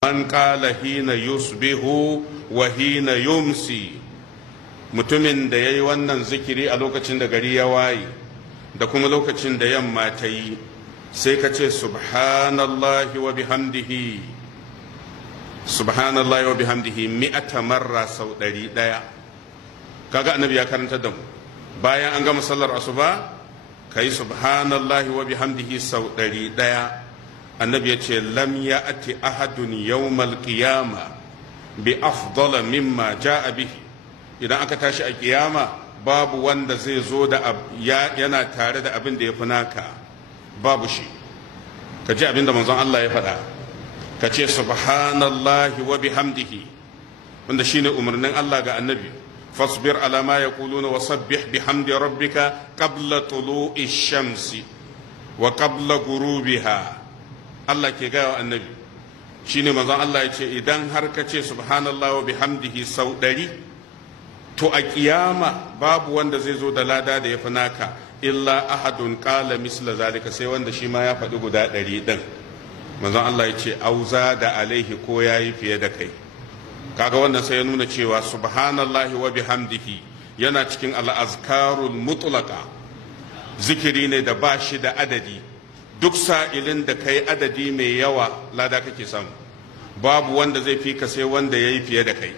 man qala hina yusbihu wa hina yumsi, mutumin da yayi wannan zikiri a lokacin da gari ya waye da kuma lokacin da yamma ta yi, sai ka ce subhanallahi wa bihamdihi, subhanallahi wa bihamdihi mi'ata marra, sau 100. kaga annabi ya karanta da mu bayan an gama sallar asuba kai subhanallahi wa bihamdihi sau 100. annabi ya ce lam ya'ti ahadun yawmal qiyama bi afdala mimma ja'a bihi. idan aka tashi a kiyama babu wanda zai zo da yana tare da abin da ya fi naka, babu shi. ka ji abin da manzon Allah ya faɗa, ka ce subhanallahi wa bihamdihi, wanda shine umarnin Allah ga annabi. fasbir ala ma yaquluna wa sabbih bihamdi rabbika qabla tulu'i shamsi wa qabla ghurubiha. Allah ke gaya wa annabi, shine manzon Allah ya ce idan har ka ce subhanallahi wa bihamdihi sau 100, to a kiyama babu wanda zai zo da lada da ya fi naka illa ahadun qala misla zalika, sai wanda shi ma ya faɗi guda 100 din. manzon Allah ya ce auza da alaihi, ko yayi fiye da kai. kaga wannan sai ya nuna cewa subhanallahi wa bihamdihi yana cikin al-azkarul mutlaqa, zikiri ne da ba shi da adadi. duk sa'ilin da kai adadi mai yawa lada kake samu, babu wanda zai fi ka sai wanda yayi fiye da kai.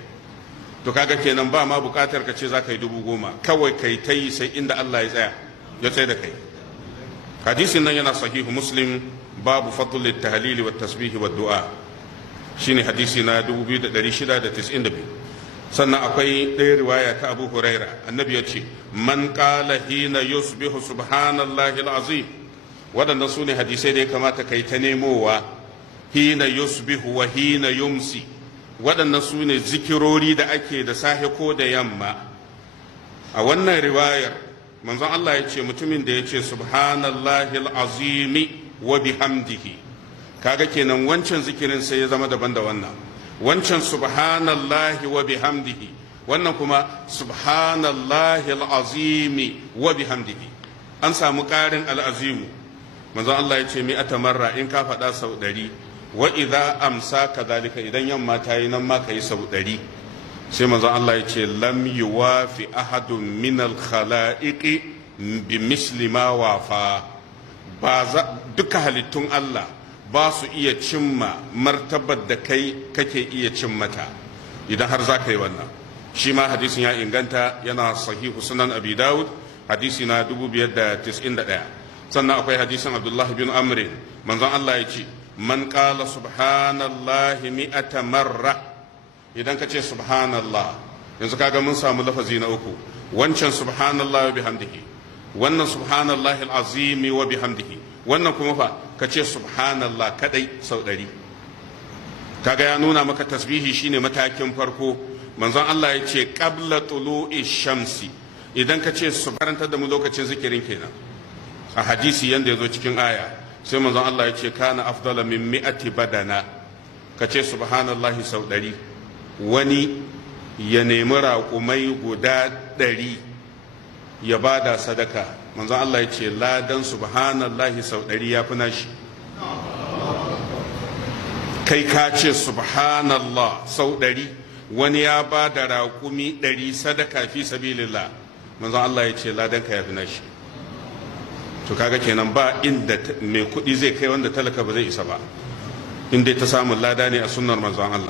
to kaga kenan ba ma bukatar ka ce za ka yi 10,000, kawai kai ta yi sai inda Allah ya tsaye da kai. hadisin nan yana sahihu muslim, babu fadl at-tahlil wa tasbih wa du'a, shine hadisi na 2692. sannan akwai ɗaya riwaya ta Abu Huraira, annabi ya ce man qala hina yusbihu subhanallahi al-azim. waɗannan su ne hadisai da ya kamata kai ta nemowa, hina yusbihu wa hina yumsi. waɗannan su ne zikirori da ake da safe ko da yamma. a wannan riwayar manzon Allah ya ce mutumin da ya ce subhanallahi al'azimi wa bihamdihi, kaga kenan wancan zikirin sai ya zama daban da wannan. wancan subhanallahi wa bihamdihi, wannan kuma subhanallahi al'azimi wa bihamdihi. an samu ƙarin al'azimu. manzon Allah ya ce mi'ata marra, in ka faɗa sau 100. wa idza amsa kadhalika, idan yamma ta yi nan ma kai sau 100. sai manzon Allah ya ce lam yuwafi ahadun min al-khalaiqi bi misli ma wafa. duka halittun Allah ba su iya cimma martabar da kai kake iya cimmata idan har za ka yi wannan. shi ma hadisin ya inganta, yana sahihu sunan abi dawud, hadisi na 591. sannan akwai hadisin Abdullah bin Amr, manzon Allah ya ce man qala subhanallahi mi'ata marra. idan ka ce subhanallah, yanzu kaga mun samu lafazi na uku, wancan subhanallahi wa bihamdihi, wannan subhanallahi alazimi wa bihamdihi, wannan kuma fa ka ce subhanallah kadai sau 100. kaga ya nuna maka tasbihi shine matakin farko. manzon Allah ya ce qabla tulu'i shamsi, idan ka ce subhanallah da mu lokacin zikirin kenan. a hadisi yanda ya zo cikin aya, sai manzon Allah ya ce kana afdala min mi'ati badana, ka ce subhanallahi sau 100. wani ya nemi raƙumai guda 100 ya bada sadaka, manzon Allah ya ce ladan subhanallahi sau 100 ya fi nashi. kai ka ce subhanallah sau 100, wani ya bada raƙumi 100 sadaka fi sabilillah, manzon Allah ya ce ladan ka ya fi nashi. to kaga kenan ba inda mai kuɗi zai kai wanda talaka ba zai isa ba, inda ta samun lada ne a sunnar manzon Allah.